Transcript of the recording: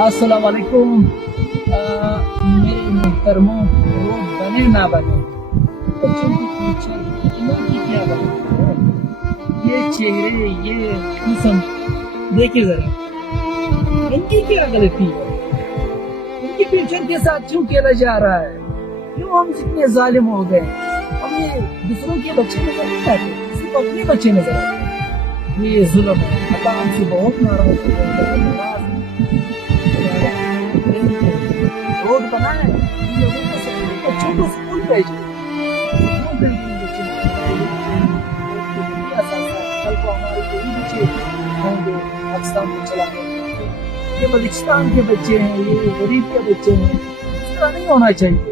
अस्सलाम वालेकुम। मेरे मोहतरमों, रोड बने ना बने, बच्चों की फ्यूचर की क्या बात है। ये चेहरे, ये किस्म देखिए जरा, इनकी क्या गलती है? इनकी फ्यूचर के साथ क्यों खेला जा रहा है? क्यों हम इतने जालिम हो गए? हमें दूसरों के बच्चे नजर नहीं आते, सिर्फ अपने बच्चे नजर आते हैं। ये जुल्म है। अल्लाह हमसे बहुत नाराज हो गया। रोड बना है, इन लोगों को सब बच्चों को स्कूल भेजो। कल को हमारे कोई बच्चे होंगे पाकिस्तान को चलाने, ये बलूचिस्तान के बच्चे हैं, ये गरीब के बच्चे हैं। इस तरह नहीं होना चाहिए।